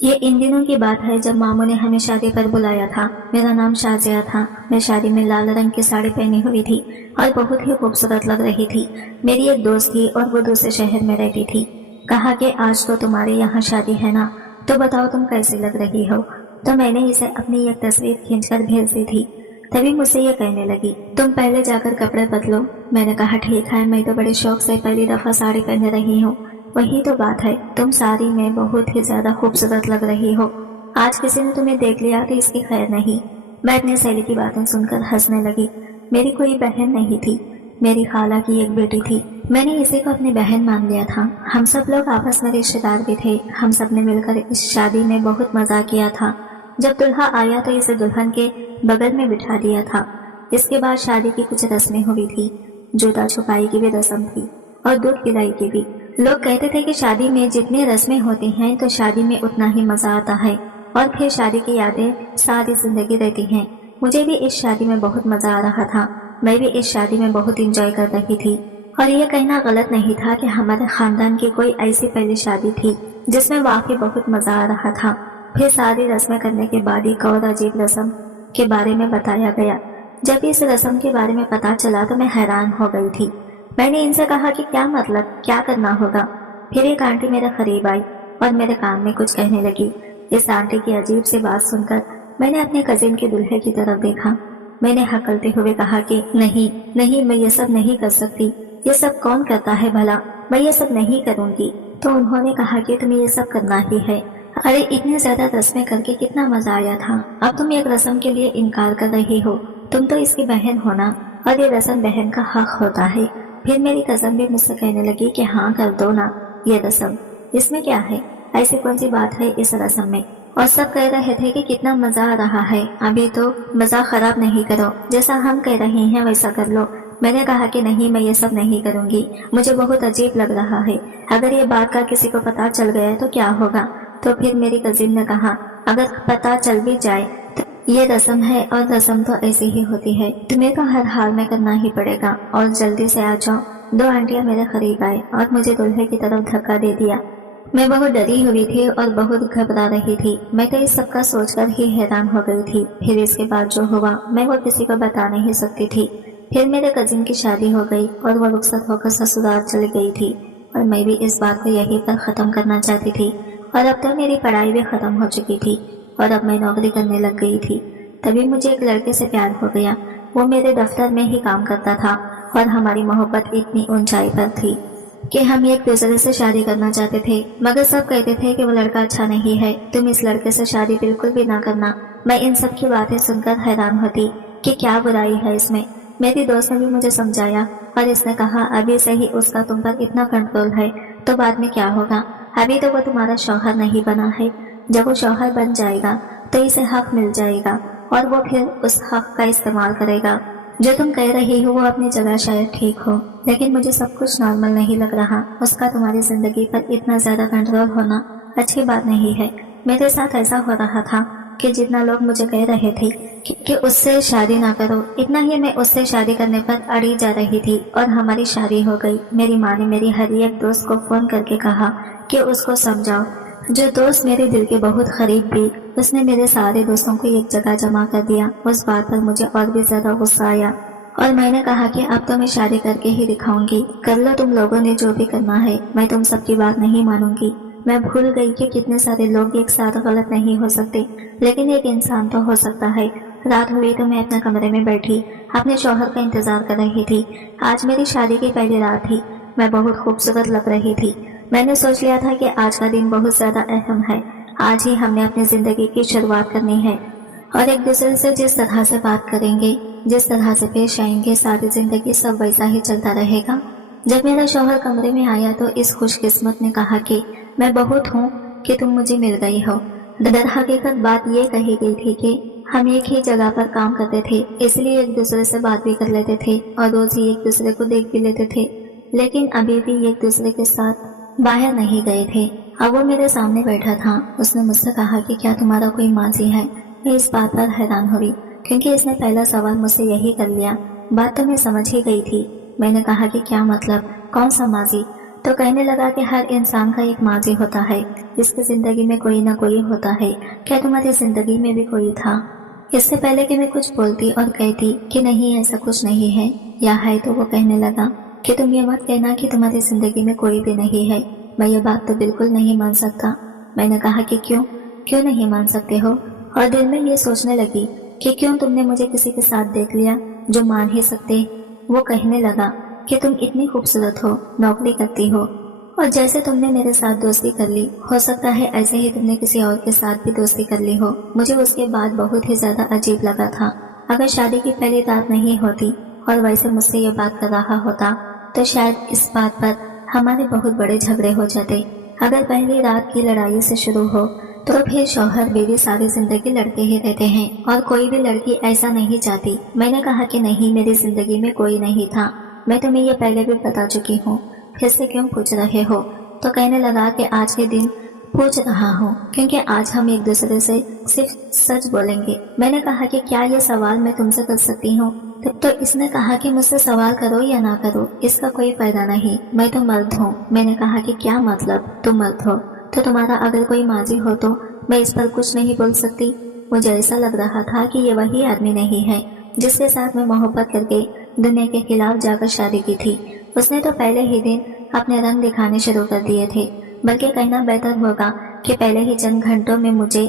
ये इन दिनों की बात है जब मामू ने हमें शादी पर बुलाया था। मेरा नाम शाजिया था। मैं शादी में लाल रंग की साड़ी पहनी हुई थी और बहुत ही खूबसूरत लग रही थी। मेरी एक दोस्त थी और वो दूसरे शहर में रहती थी। कहा कि आज तो तुम्हारे यहाँ शादी है ना, तो बताओ तुम कैसी लग रही हो। तो मैंने इसे अपनी एक तस्वीर खींचकर भेज दी थी। तभी मुझसे ये कहने लगी, तुम पहले जाकर कपड़े बदलो। मैंने कहा ठीक है, मैं तो बड़े शौक से पहली दफा साड़ी पहन रही हूँ। वही तो बात है, तुम साड़ी में बहुत ही ज्यादा खूबसूरत लग रही हो। आज किसी ने तुम्हें देख लिया तो इसकी खैर नहीं। मैं अपनी सहेली की बातें सुनकर हंसने लगी। मेरी कोई बहन नहीं थी, मेरी खाला की एक बेटी थी। मैंने इसी को अपनी बहन मान लिया था। हम सब लोग आपस में रिश्तेदार भी थे। हम सब ने मिलकर इस शादी में बहुत मजा किया था। जब दुल्हा आया तो इसे दुल्हन के बगल में बिठा दिया था। इसके बाद शादी की कुछ रस्में हुई थी। जूता छुपाई की भी रस्म थी और दूध पिलाई की भी। लोग कहते थे कि शादी में जितनी रस्में होती हैं तो शादी में उतना ही मजा आता है और फिर शादी की यादें सारी जिंदगी रहती हैं। मुझे भी इस शादी में बहुत मजा आ रहा था। मैं भी इस शादी में बहुत एंजॉय कर रही थी और ये कहना गलत नहीं था कि हमारे खानदान की कोई ऐसी पहली शादी थी जिसमें वाकई बहुत मजा आ रहा था। फिर सारी रस्में करने के बाद एक और अजीब रस्म के बारे में बताया गया। जब इस रस्म के बारे में पता चला तो मैं हैरान हो गई थी। मैंने इनसे कहा कि क्या मतलब, क्या करना होगा। फिर एक आंटी मेरे करीब आई और मेरे कान में कुछ कहने लगी। इस आंटी की अजीब सी बात सुनकर मैंने अपने कजिन के दूल्हे की तरफ देखा। मैंने हकलते हुए कहा कि नहीं नहीं, मैं ये सब नहीं कर सकती। ये सब कौन करता है भला, मैं ये सब नहीं करूंगी। तो उन्होंने कहा कि तुम्हें ये सब करना ही है। अरे इतनी ज्यादा रस्में करके कितना मजा आया था, अब तुम एक रस्म के लिए इनकार कर रही हो। तुम तो इसकी बहन हो ना, और ये रस्म बहन का हक होता है। फिर मेरी कजन भी मुझसे कहने लगी कि हाँ कर दो ना ये रस्म, इसमें क्या है, ऐसी कौन सी बात है इस रस्म में। और सब कह रहे थे कि कितना मजा आ रहा है, अभी तो मजा खराब नहीं करो, जैसा हम कह रहे हैं वैसा कर लो। मैंने कहा कि नहीं, मैं ये सब नहीं करूंगी, मुझे बहुत अजीब लग रहा है। अगर ये बात का किसी को पता चल गया तो क्या होगा। तो फिर मेरी कजिन ने कहा, अगर पता चल भी जाए तो ये रस्म है और रस्म तो ऐसी ही होती है, तुम्हें तो हर हाल में करना ही पड़ेगा और जल्दी से आ जाओ। दो आंटियां मेरे करीब आए और मुझे दूल्हे की तरफ धक्का दे दिया। मैं बहुत डरी हुई थी और बहुत घबरा रही थी। मैं तो इस सब का सोचकर ही हैरान हो गई थी। फिर इसके बाद जो हुआ मैं वो किसी को बता नहीं सकती थी। फिर मेरे कजिन की शादी हो गई और वो रुखसत होकर ससुराल चली गई थी और मैं भी इस बात को यहीं पर ख़त्म करना चाहती थी। और अब तो मेरी पढ़ाई भी ख़त्म हो चुकी थी और अब मैं नौकरी करने लग गई थी। तभी मुझे एक लड़के से प्यार हो गया। वो मेरे दफ्तर में ही काम करता था और हमारी मोहब्बत इतनी ऊंचाई पर थी कि हम एक दूसरे से शादी करना चाहते थे, मगर सब कहते थे कि वो लड़का अच्छा नहीं है, तुम इस लड़के से शादी बिल्कुल भी ना करना। मैं इन सब की बातें सुनकर हैरान होती कि क्या बुराई है इसमें। मेरी दोस्त ने भी मुझे समझाया और इसने कहा अभी से ही उसका तुम पर इतना कंट्रोल है तो बाद में क्या होगा। अभी तो वो तुम्हारा शौहर नहीं बना है, जब वो शौहर बन जाएगा तो इसे हक मिल जाएगा और वो फिर उस हक का इस्तेमाल करेगा। जो तुम कह रही हो वो अपनी जगह शायद ठीक हो, लेकिन मुझे सब कुछ नॉर्मल नहीं लग रहा। उसका तुम्हारी जिंदगी पर इतना ज्यादा कंट्रोल होना अच्छी बात नहीं है। मेरे साथ ऐसा हो रहा था कि जितना लोग मुझे कह रहे थे कि उससे शादी ना करो, इतना ही मैं उससे शादी करने पर अड़ी जा रही थी और हमारी शादी हो गई। मेरी माँ ने मेरी हर एक दोस्त को फोन करके कहा कि उसको समझाओ। जो दोस्त मेरे दिल के बहुत करीब थी उसने मेरे सारे दोस्तों को एक जगह जमा कर दिया। उस बात पर मुझे और भी ज्यादा गुस्सा आया और मैंने कहा कि अब तो मैं शादी करके ही दिखाऊंगी। कर लो तुम लोगों ने जो भी करना है, मैं तुम सबकी बात नहीं मानूंगी। मैं भूल गई कि कितने सारे लोग एक साथ गलत नहीं हो सकते, लेकिन एक इंसान तो हो सकता है। रात हुई तो मैं अपने कमरे में बैठी अपने शौहर का इंतजार कर रही थी। आज मेरी शादी की पहली रात थी। मैं बहुत खूबसूरत लग रही थी। मैंने सोच लिया था कि आज का दिन बहुत ज्यादा अहम है। आज ही हमने अपनी जिंदगी की शुरुआत करनी है और एक दूसरे से जिस तरह से बात करेंगे, जिस तरह से पेश आएंगे, सारी जिंदगी सब वैसा ही चलता रहेगा। जब मेरा शौहर कमरे में आया तो इस खुशकिस्मत ने कहा कि मैं बहुत हूँ कि तुम मुझे मिल गई हो। दर हकीकत बात ये कही गई थी कि हम एक ही जगह पर काम करते थे, इसलिए एक दूसरे से बात भी कर लेते थे और रोज ही एक दूसरे को देख भी लेते थे, लेकिन अभी भी एक दूसरे के साथ बाहर नहीं गए थे। अब वो मेरे सामने बैठा था। उसने मुझसे कहा कि क्या तुम्हारा कोई माजी है। मैं इस बात पर हैरान हुई क्योंकि इसने पहला सवाल मुझसे यही कर लिया। बात तो मैं समझ ही गई थी। मैंने कहा कि क्या मतलब, कौन सा माजी। तो कहने लगा कि हर इंसान का एक माजी होता है, इसकी जिंदगी में कोई ना कोई होता है। क्या तुम्हारी जिंदगी में भी कोई था? इससे पहले कि मैं कुछ बोलती और कहती कि नहीं ऐसा कुछ नहीं है या है, तो वो कहने लगा कि तुम ये मत कहना कि तुम्हारी जिंदगी में कोई भी नहीं है। मैं ये बात तो बिल्कुल नहीं मान सकता। मैंने कहा कि क्यों नहीं मान सकते हो? और दिल में ये सोचने लगी कि क्यों तुमने मुझे किसी के साथ देख लिया जो मान ही सकते। वो कहने लगा कि तुम इतनी खूबसूरत हो, नौकरी करती हो, और जैसे तुमने मेरे साथ दोस्ती कर ली, हो सकता है ऐसे ही तुमने किसी और के साथ भी दोस्ती कर ली हो। मुझे उसके बाद बहुत ही ज्यादा अजीब लगा था। अगर शादी की पहली रात नहीं होती और वैसे मुझसे ये बात कर रहा होता तो शायद इस बात पर हमारे बहुत बड़े झगड़े हो जाते। अगर पहली रात की लड़ाई से शुरू हो तो फिर शौहर बीवी सारी जिंदगी लड़ते ही रहते हैं और कोई भी लड़की ऐसा नहीं चाहती। मैंने कहा कि नहीं, मेरी जिंदगी में कोई नहीं था। मैं तुम्हें ये पहले भी बता चुकी हूँ, फिर से क्यों पूछ रहे हो? तो कहने लगा कि आज के दिन पूछ रहा हूँ क्योंकि आज हम एक दूसरे से सिर्फ सच बोलेंगे। मैंने कहा कि क्या ये सवाल मैं तुमसे कर सकती हूँ? तब तो इसने कहा कि मुझसे सवाल करो या ना करो, इसका कोई फायदा नहीं, मैं तो मर्द हूँ। मैंने कहा कि क्या मतलब, तुम मर्द हो तो तुम्हारा अगर कोई माजी हो तो मैं इस पर कुछ नहीं बोल सकती? मुझे ऐसा लग रहा था कि ये वही आदमी नहीं है जिसके साथ मैं मोहब्बत करके दुनिया के खिलाफ जाकर शादी की थी। उसने तो पहले ही दिन अपने रंग दिखाने शुरू कर दिए थे। बल्कि कहना बेहतर होगा कि पहले ही चंद घंटों में मुझे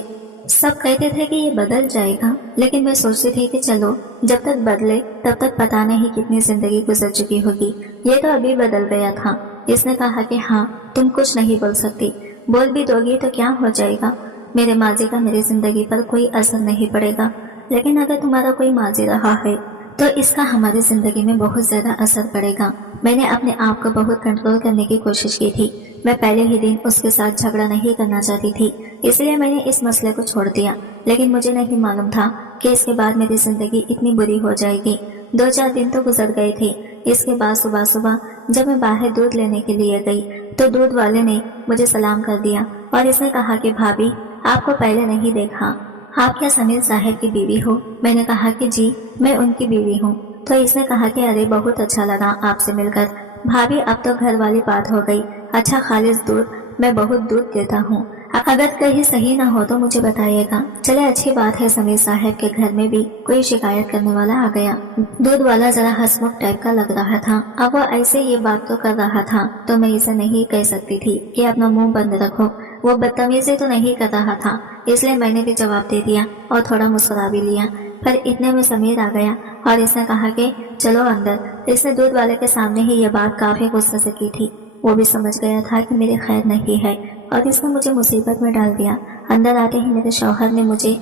सब कहते थे कि ये बदल जाएगा, लेकिन मैं सोचती थी कि चलो जब तक बदले तब तक पता नहीं कितनी जिंदगी गुजर चुकी होगी। ये तो अभी बदल गया था। इसने कहा कि हाँ, तुम कुछ नहीं बोल सकती, बोल भी दोगी तो क्या हो जाएगा? मेरे माजी का मेरी जिंदगी पर कोई असर नहीं पड़ेगा, लेकिन अगर तुम्हारा कोई माजी रहा है तो इसका हमारी जिंदगी में बहुत ज्यादा असर पड़ेगा। मैंने अपने आप को बहुत कंट्रोल करने की कोशिश की थी। मैं पहले ही दिन उसके साथ झगड़ा नहीं करना चाहती थी, इसलिए मैंने इस मसले को छोड़ दिया। लेकिन मुझे नहीं मालूम था कि इसके बाद मेरी जिंदगी इतनी बुरी हो जाएगी। 2-4 दिन तो गुजर गए थे। इसके बाद सुबह सुबह जब मैं बाहर दूध लेने के लिए गई तो दूध वाले ने मुझे सलाम कर दिया और इसने कहा कि भाभी, आपको पहले नहीं देखा, आप क्या समीर साहब की बीवी हो? मैंने कहा कि जी, मैं उनकी बीवी हूँ। तो इसने कहा कि अरे बहुत अच्छा लगा आपसे मिलकर भाभी, अब तो घर वाली बात हो गई। अच्छा खालिस दूध, मैं बहुत दूध देता हूँ, अगर कहीं सही ना हो तो मुझे बताइएगा। चले अच्छी बात है, समीर साहब के घर में भी कोई शिकायत करने वाला आ गया। दूध वाला जरा हंसमुख टाइप का लग रहा था। अब वो ऐसे ये बात तो कर रहा था तो मैं इसे नहीं कह सकती थी कि अपना मुंह बंद रखो। वो बदतमीजी तो नहीं कर रहा था, इसलिए मैंने भी जवाब दे दिया और थोड़ा मुस्कुरा भी लिया। पर इतने में समीर आ गया और इसने कहा कि चलो अंदर। इसने दूध वाले के सामने ही ये बात काफी गुस्से से की थी। वो भी समझ गया था कि मेरी खैर नहीं है और इसने मुझे मुसीबत में डाल दिया। अंदर आते ही मेरे शौहर ने मुझे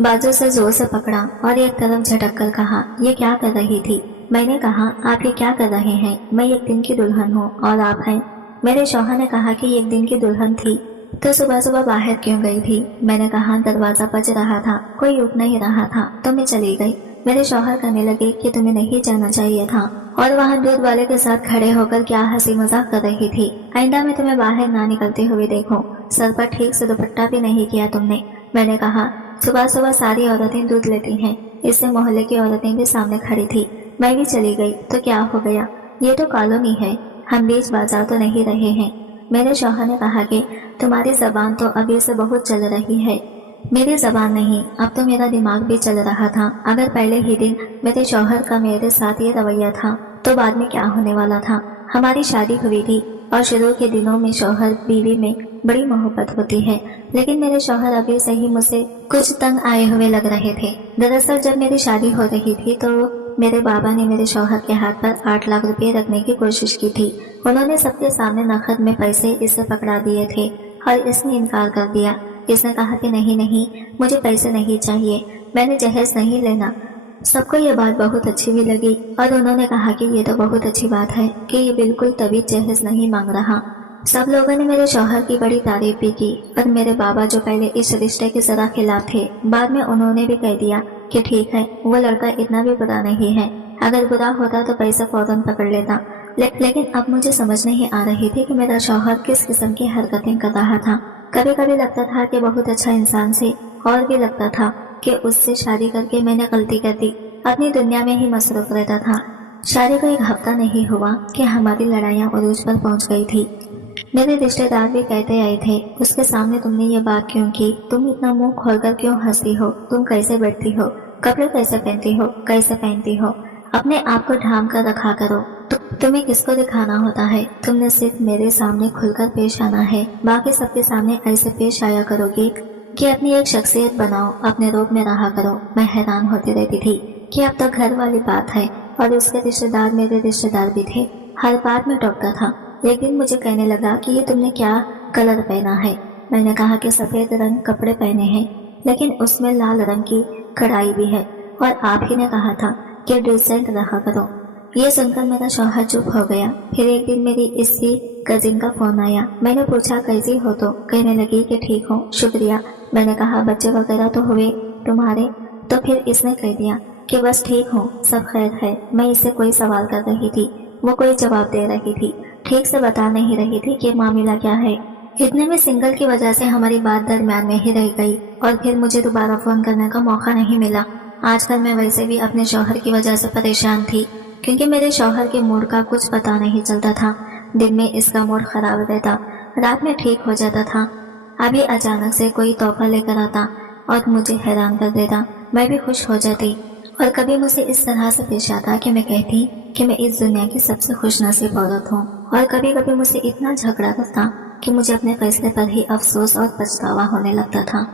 बाजू से जोर से पकड़ा और एक तरफ झटक कर कहा, ये क्या कर रही थी? मैंने कहा, आप ये क्या कर रहे हैं? मैं एक दिन की दुल्हन हूँ और आप हैं। मेरे शौहर ने कहा कि एक दिन की दुल्हन थी तो सुबह सुबह बाहर क्यों गई थी? मैंने कहा, दरवाजा बज रहा था, कोई उठ नहीं रहा था तो मैं चली गई। मेरे शौहर कहने लगे कि तुम्हें नहीं जाना चाहिए था और वहाँ दूध वाले के साथ खड़े होकर क्या हंसी मजाक कर रही थी। आइंदा में तुम्हें बाहर ना निकलते हुए देखो। सर पर ठीक से दुपट्टा भी नहीं किया तुमने। मैंने कहा, सुबह सुबह सारी औरतें दूध लेती हैं। इससे मोहल्ले की औरतें भी सामने खड़ी थी। मैं भी चली गई तो क्या हो गया? ये तो कॉलोनी है, हम बीच बाजार तो नहीं रहे हैं। मेरे शौहर ने कहा कि तुम्हारी जबान तो अभी से बहुत चल रही है। मेरी जबान नहीं, अब तो मेरा दिमाग भी चल रहा था। अगर पहले ही दिन मेरे शौहर का मेरे साथ ये रवैया था तो बाद में क्या होने वाला था? हमारी शादी हुई थी और शुरू के दिनों में शौहर बीवी में बड़ी मोहब्बत होती है, लेकिन मेरे शौहर अभी से ही मुझसे कुछ तंग आए हुए लग रहे थे। दरअसल जब मेरी शादी हो रही थी तो मेरे बाबा ने मेरे शौहर के हाथ पर 8 लाख रुपए रखने की कोशिश की थी। उन्होंने सबके सामने नकद में पैसे इसे पकड़ा दिए थे और इसने इनकार कर दिया। इसने कहा कि नहीं, मुझे पैसे नहीं चाहिए, मैंने जहेज नहीं लेना। सबको ये बात बहुत अच्छी भी लगी और उन्होंने कहा कि ये तो बहुत अच्छी बात है कि ये बिल्कुल तभी जहेज नहीं मांग रहा। सब लोगों ने मेरे शौहर की बड़ी तारीफ भी की और मेरे बाबा जो पहले इस रिश्ते के जरा खिलाफ थे, बाद में उन्होंने भी कह दिया कि ठीक है, वो लड़का इतना भी बुरा नहीं है, अगर बुरा होता तो पैसा फौरन पकड़ लेता। लेकिन अब मुझे समझ नहीं आ रही थी कि मेरा शौहर किस किस्म की हरकतें कर रहा था। कभी कभी लगता था कि बहुत अच्छा इंसान से, और भी लगता था कि उससे शादी करके मैंने गलती कर दी, अपनी दुनिया में ही मसरूफ रहता था। शादी को एक हफ्ता नहीं हुआ कि हमारी लड़ाइयाँ उरूज पर पहुंच गई थी। मेरे रिश्तेदार भी कहते आए थे, उसके सामने तुमने ये बात क्यों की? तुम इतना मुंह खोलकर क्यों हंसती हो? तुम कैसे बैठती हो? कपड़े कैसे पहनती हो? कैसे पहनती हो? अपने आप को ढांप कर रखा करो। तुम्हें किसको दिखाना होता है? तुमने सिर्फ मेरे सामने खुलकर पेश आना है, बाकी सबके सामने ऐसे पेश आया करोगी कि अपनी एक शख्सियत बनाओ, अपने रूप में रहा करो। मैं हैरान होती रहती थी कि अब तो घर वाली बात है और उसके रिश्तेदार मेरे रिश्तेदार भी थे। हर बात में टोकता था। एक दिन मुझे कहने लगा कि ये तुमने क्या कलर पहना है? मैंने कहा कि सफेद रंग कपड़े पहने हैं, लेकिन उसमें लाल रंग की कढ़ाई भी है, और आप ही ने कहा था कि डिसेंट रहा करो। ये सुनकर मेरा शौहर चुप हो गया। फिर एक दिन मेरी इसी कजिन का फोन आया। मैंने पूछा कैसी हो? तो कहने लगी कि ठीक हूँ, शुक्रिया। मैंने कहा बच्चे वगैरह तो हुए तुम्हारे? तो फिर इसने कह दिया कि बस ठीक हूँ, सब खैर है। मैं इससे कोई सवाल कर रही थी, वो कोई जवाब दे रही थी, ठीक से बता नहीं रही थी कि मामला क्या है। इतने में सिंगल की वजह से हमारी बात दरमियान में ही रह गई और फिर मुझे दोबारा फोन करने का मौका नहीं मिला। आजकल मैं वैसे भी अपने शौहर की वजह से परेशान थी, क्योंकि मेरे शौहर के मूड का कुछ पता नहीं चलता था। दिन में इसका मूड खराब रहता, रात में ठीक हो जाता था। अभी अचानक से कोई तोहफा लेकर आता और मुझे हैरान कर देता। मैं भी खुश हो जाती, और कभी मुझे इस तरह से पेश आता कि मैं कहती कि मैं इस दुनिया की सबसे खुशनसीब औरत हूँ, और कभी कभी मुझसे इतना झगड़ा करता कि मुझे अपने फैसले पर ही अफसोस और पछतावा होने लगता था।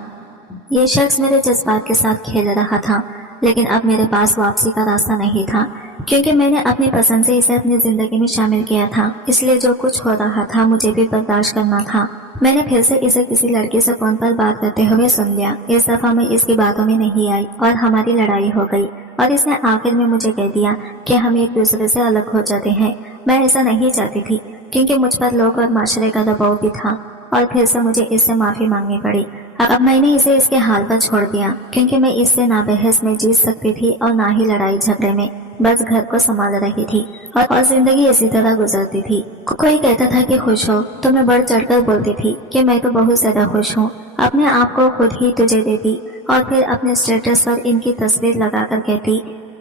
ये शख्स मेरे जज्बात के साथ खेल रहा था, लेकिन अब मेरे पास वापसी का रास्ता नहीं था, क्योंकि मैंने अपनी पसंद से इसे अपनी जिंदगी में शामिल किया था। इसलिए जो कुछ हो रहा था मुझे भी बर्दाश्त करना था। मैंने फिर से इसे किसी लड़की से फोन पर बात करते हुए सुन लिया। इस दफा मैं इसकी बातों में नहीं आई और हमारी लड़ाई हो गई, और इसने आखिर में मुझे कह दिया कि हम एक दूसरे से अलग हो जाते हैं। मैं ऐसा नहीं चाहती थी, क्योंकि मुझ पर लोग और माशरे का दबाव भी था, और फिर से मुझे इससे माफी मांगनी पड़ी। अब मैंने इसे इसके हाल पर छोड़ दिया, क्योंकि मैं इससे ना बहस में जीत सकती थी और ना ही लड़ाई झगड़े में। बस घर को संभाल रही थी और जिंदगी इसी तरह गुजरती थी। कोई कहता था कि खुश हो, तो मैं बढ़ चढ़कर बोलती थी कि मैं तो बहुत ज्यादा खुश हूँ। अपने आप को खुद ही तुझे देती, और फिर अपने स्टेटस पर इनकी तस्वीर लगाकर कहती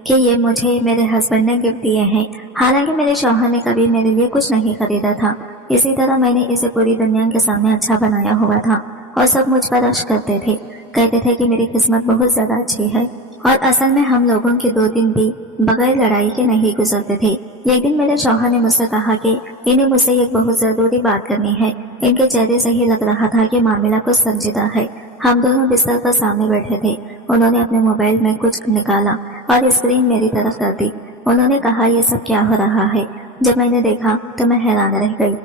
कि ये मुझे मेरे हस्बैंड ने गिफ्ट दिए हैं, हालांकि मेरे शौहर ने कभी मेरे लिए कुछ नहीं खरीदा था। इसी तरह मैंने इसे पूरी दुनिया के सामने अच्छा बनाया हुआ था, और सब मुझ पर रश करते थे, कहते थे कि मेरी किस्मत बहुत ज्यादा अच्छी है। और असल में हम लोगों के 2 दिन भी बगैर लड़ाई के नहीं गुजरते थे। एक दिन मेरे शौहर ने मुझसे कहा कि इन्हें मुझसे एक बहुत जरूरी बात करनी है। इनके चेहरे से ही लग रहा था कि मामला कुछ संजीदा है। हम दोनों बिस्तर पर सामने बैठे थे। उन्होंने अपने मोबाइल में कुछ निकाला और स्क्रीन मेरी तरफ कर दी। उन्होंने कहा ये सब क्या हो रहा है? जब मैंने देखा तो मैं हैरान रह गई।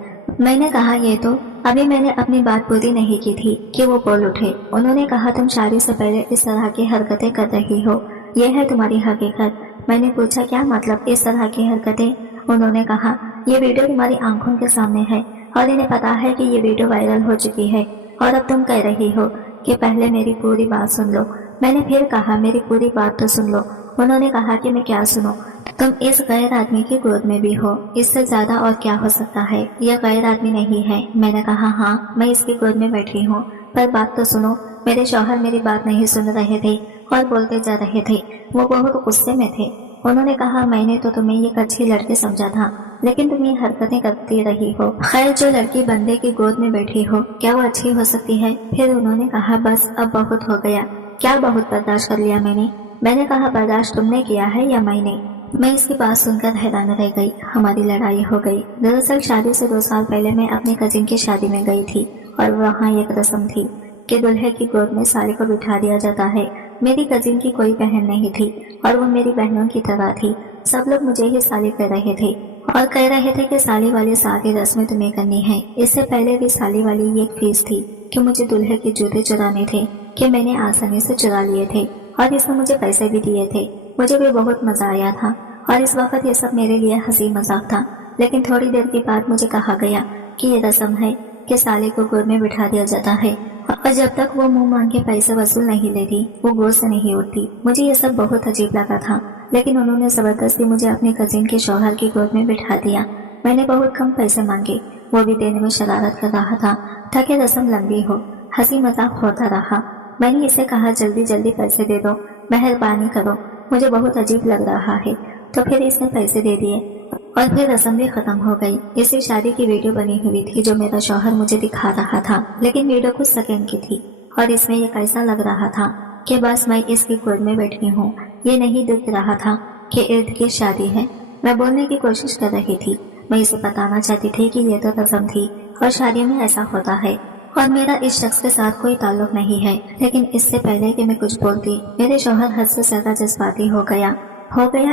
मैंने कहा ये तो अभी मैंने अपनी बात पूरी नहीं की थी कि वो बोल उठे। उन्होंने कहा तुम शादी से पहले इस तरह की हरकतें कर रही हो, यह है तुम्हारी हकीकत। मैंने पूछा क्या मतलब इस तरह की हरकतें? उन्होंने कहा ये वीडियो तुम्हारी आंखों के सामने है, और इन्हें पता है कि ये वीडियो वायरल हो चुकी है, और अब तुम कह रही हो कि पहले मेरी पूरी बात सुन लो। मैंने फिर कहा मेरी पूरी बात तो सुन लो। उन्होंने कहा कि मैं क्या सुनूं? तुम इस गैर आदमी की गोद में भी हो, इससे ज्यादा और क्या हो सकता है? यह गैर आदमी नहीं है। मैंने कहा हाँ, मैं इसकी गोद में बैठी हूँ, पर बात तो सुनो। मेरे शौहर मेरी बात नहीं सुन रहे थे और बोलते जा रहे थे। वो बहुत गुस्से में थे। उन्होंने कहा मैंने तो तुम्हें एक अच्छी लड़की समझा था, लेकिन तुम ये हरकतें करती रही हो। खैर जो लड़की बंदे की गोद में बैठी हो, क्या वो अच्छी हो सकती है? फिर उन्होंने कहा बस अब बहुत हो गया। क्या बहुत बर्दाश्त कर लिया मैंने कहा बर्दाश्त तुमने किया है या मैंने? मैं इसकी बात सुनकर हैरान रह गई। हमारी लड़ाई हो गई। दरअसल शादी से 2 साल पहले मैं अपनी कजिन की शादी में गई थी, और वहाँ एक रस्म थी कि दूल्हे की गोद में साली को बिठा दिया जाता है। मेरी कजिन की कोई बहन नहीं थी, और वो मेरी बहनों की तरह थी। सब लोग मुझे ही साली कह रहे थे, और कह रहे थे कि साली वाली सारी रस्में तुम्हें करनी है। इससे पहले भी साली वाली एक फीस थी कि मुझे दूल्हे के जूते चुराने थे, कि मैंने आसानी से चुरा लिए थे, और इसने मुझे पैसे भी दिए थे। मुझे भी बहुत मजा आया था, और इस वक्त ये सब मेरे लिए हंसी मजाक था। लेकिन थोड़ी देर के बाद मुझे कहा गया कि ये रस्म है कि साली को गोद में बिठा दिया जाता है, और जब तक वो मुंह मांग के पैसे वसूल नहीं लेती वो गोद से नहीं उठती। मुझे ये सब बहुत अजीब लगा था, लेकिन उन्होंने जबरदस्ती मुझे अपनी कजिन के शौहर की गोद में बिठा दिया। मैंने बहुत कम पैसे मांगे, वो भी देने में शरारत कर रहा था ताकि रस्म लंबी हो। हंसी मजाक होता रहा। मैंने इसे कहा जल्दी जल्दी पैसे दे दो, मेहरबानी करो, मुझे बहुत अजीब लग रहा है। तो फिर इसने पैसे दे दिए और फिर रस्म भी खत्म हो गई। इसी शादी की वीडियो बनी हुई थी जो मेरा शौहर मुझे दिखा रहा था, लेकिन वीडियो कुछ सेकंड की थी और इसमें यह कैसा लग रहा था कि बस मैं इसकी गोद में बैठी हूँ। ये नहीं दिख रहा था कि इर्द गिर्द शादी है। मैं बोलने की कोशिश कर रही थी, मैं इसे बताना चाहती थी कि ये तो रस्म थी और शादियों में ऐसा होता है और मेरा इस शख्स के साथ कोई ताल्लुक नहीं है। लेकिन इससे पहले कि मैं कुछ बोलती, मेरे शौहर हद से ज्यादा जज्बाती हो गया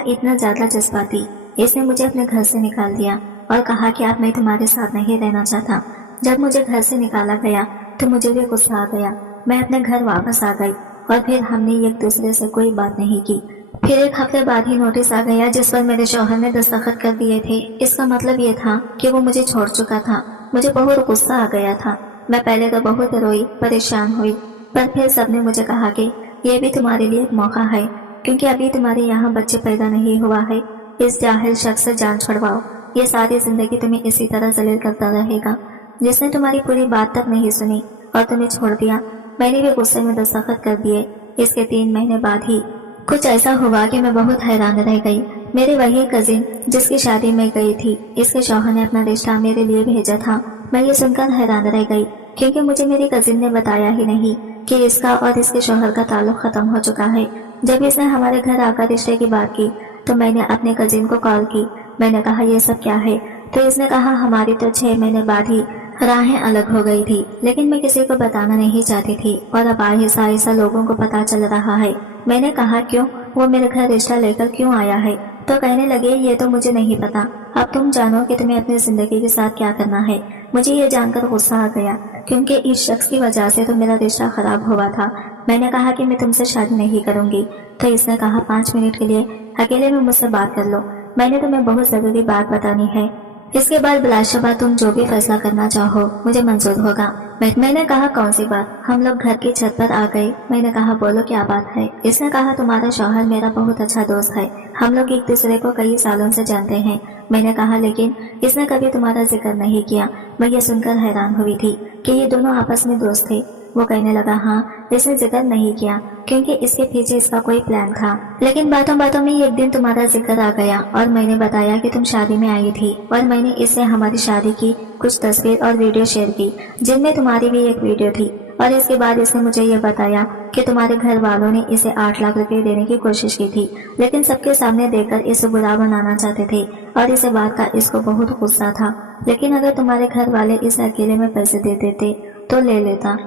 इतना ज्यादा जज्बाती। इसने मुझे अपने घर से निकाल दिया और कहा कि अब मैं तुम्हारे साथ नहीं रहना चाहता। जब मुझे घर से निकाला गया तो मुझे भी गुस्सा आ गया। मैं अपने घर वापस आ गई और फिर हमने एक दूसरे से कोई बात नहीं की। फिर एक हफ्ते बाद ही नोटिस आ गया जिस पर मेरे शौहर ने दस्तखत कर दिए थे। इसका मतलब ये था कि वो मुझे छोड़ चुका था। मुझे बहुत गुस्सा आ गया था। मैं पहले तो बहुत रोई, परेशान हुई, पर फिर सबने मुझे कहा कि ये भी तुम्हारे लिए एक मौका है, क्योंकि अभी तुम्हारे यहाँ बच्चे पैदा नहीं हुआ है। इस जाहिल शख्स से जान छुड़वाओ, ये सारी जिंदगी तुम्हें इसी तरह जलील करता रहेगा। जिसने तुम्हारी पूरी बात तक नहीं सुनी और तुम्हें छोड़ दिया। मैंने भी गुस्से में दस्तखत कर दिए। इसके 3 महीने बाद ही कुछ ऐसा हुआ कि मैं बहुत हैरान रह गई। मेरी वही कजिन जिसकी शादी में गई थी, इसके शौहर ने अपना रिश्ता मेरे लिए भेजा था। मैं ये सुनकर हैरान रह गई, क्योंकि मुझे मेरी कजिन ने बताया ही नहीं कि इसका और इसके शौहर का ताल्लुक खत्म हो चुका है। जब इसने हमारे घर आकर रिश्ते की बात की तो मैंने अपने कजिन को कॉल की। मैंने कहा ये सब क्या है, तो इसने कहा हमारी तो 6 महीने बाद ही राहें अलग हो गई थी, लेकिन मैं किसी को बताना नहीं चाहती थी और अब आहिस्ता आहिस्ता लोगों को पता चल रहा है। मैंने कहा क्यों, वो मेरे घर रिश्ता लेकर क्यों आया है? तो कहने लगे ये तो मुझे नहीं पता, अब तुम जानो कि तुम्हें अपनी जिंदगी के साथ क्या करना है। मुझे ये जानकर गुस्सा आ गया, क्योंकि इस शख्स की वजह से तो मेरा रिश्ता खराब हुआ था। मैंने कहा कि मैं तुमसे शादी नहीं करूंगी। तो इसने कहा 5 मिनट के लिए अकेले में मुझसे बात कर लो, मैंने तुम्हें बहुत जरूरी बात बतानी है। इसके बाद बिलाशुबा तुम जो भी फैसला करना चाहो मुझे मंजूर होगा। मैंने कहा कौन सी बात? हम लोग घर की छत पर आ गए। मैंने कहा बोलो क्या बात है? इसने कहा तुम्हारा शौहर मेरा बहुत अच्छा दोस्त है, हम लोग एक दूसरे को कई सालों से जानते हैं। मैंने कहा लेकिन इसने कभी तुम्हारा जिक्र नहीं किया। मैं ये सुनकर हैरान हुई थी कि ये दोनों आपस में दोस्त थे। वो कहने लगा हाँ, इसने जिक्र नहीं किया क्योंकि इसके पीछे इसका कोई प्लान था। लेकिन बातों बातों में एक दिन तुम्हारा जिक्र आ गया और मैंने बताया कि तुम शादी में आई थी और मैंने इससे हमारी शादी की कुछ तस्वीर और वीडियो शेयर की, जिनमें तुम्हारी भी एक वीडियो थी। और इसके बाद इसने मुझे ये बताया कि तुम्हारे घर वालों ने इसे 8 लाख रुपए देने की कोशिश की थी, लेकिन सबके सामने देकर इसे बुरा बनाना चाहते थे और इस बात का इसको बहुत गुस्सा था। लेकिन अगर तुम्हारे घर वाले इसे अकेले में पैसे दे देते तो ले लेता।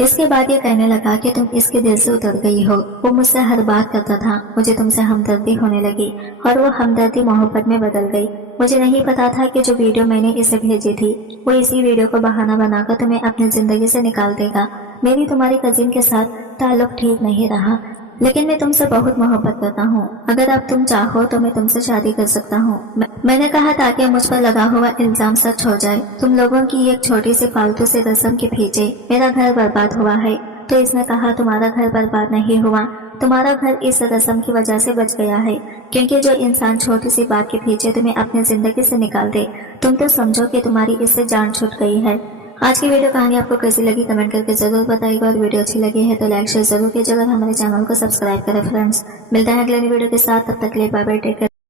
इसके बाद ये कहने लगा कि तुम इसके दिल से उतर गई हो। वो मुझसे हर बात करता था, मुझे तुमसे हमदर्दी होने लगी और वो हमदर्दी मोहब्बत में बदल गई। मुझे नहीं पता था कि जो वीडियो मैंने इसे भेजी थी वो इसी वीडियो को बहाना बनाकर तुम्हें अपनी जिंदगी से निकाल देगा। मेरी तुम्हारी कजिन के साथ ताल्लुक ठीक नहीं रहा, लेकिन मैं तुमसे बहुत मोहब्बत करता हूँ। अगर अब तुम चाहो तो मैं तुमसे शादी कर सकता हूँ। मैंने कहा ताकि मुझ पर लगा हुआ इल्जाम सच हो जाए। तुम लोगों की एक छोटी सी फालतू से रस्म के पीछे मेरा घर बर्बाद हुआ है। तो इसने कहा तुम्हारा घर बर्बाद नहीं हुआ, तुम्हारा घर इस रस्म की वजह से बच गया है, क्योंकि जो इंसान छोटी सी बात के पीछे तुम्हें अपनी जिंदगी से निकाल दे, तुम तो समझो कि तुम्हारी इससे जान छूट गई है। आज की वीडियो कहानी आपको कैसी लगी कमेंट करके जरूर बताइएगा और वीडियो अच्छी लगी है तो लाइक शेयर जरूर कीजिएगा और हमारे चैनल को सब्सक्राइब करें फ्रेंड्स। मिलता है अगले वीडियो के साथ, तब तक के लिए बाय बाय, टेक केयर।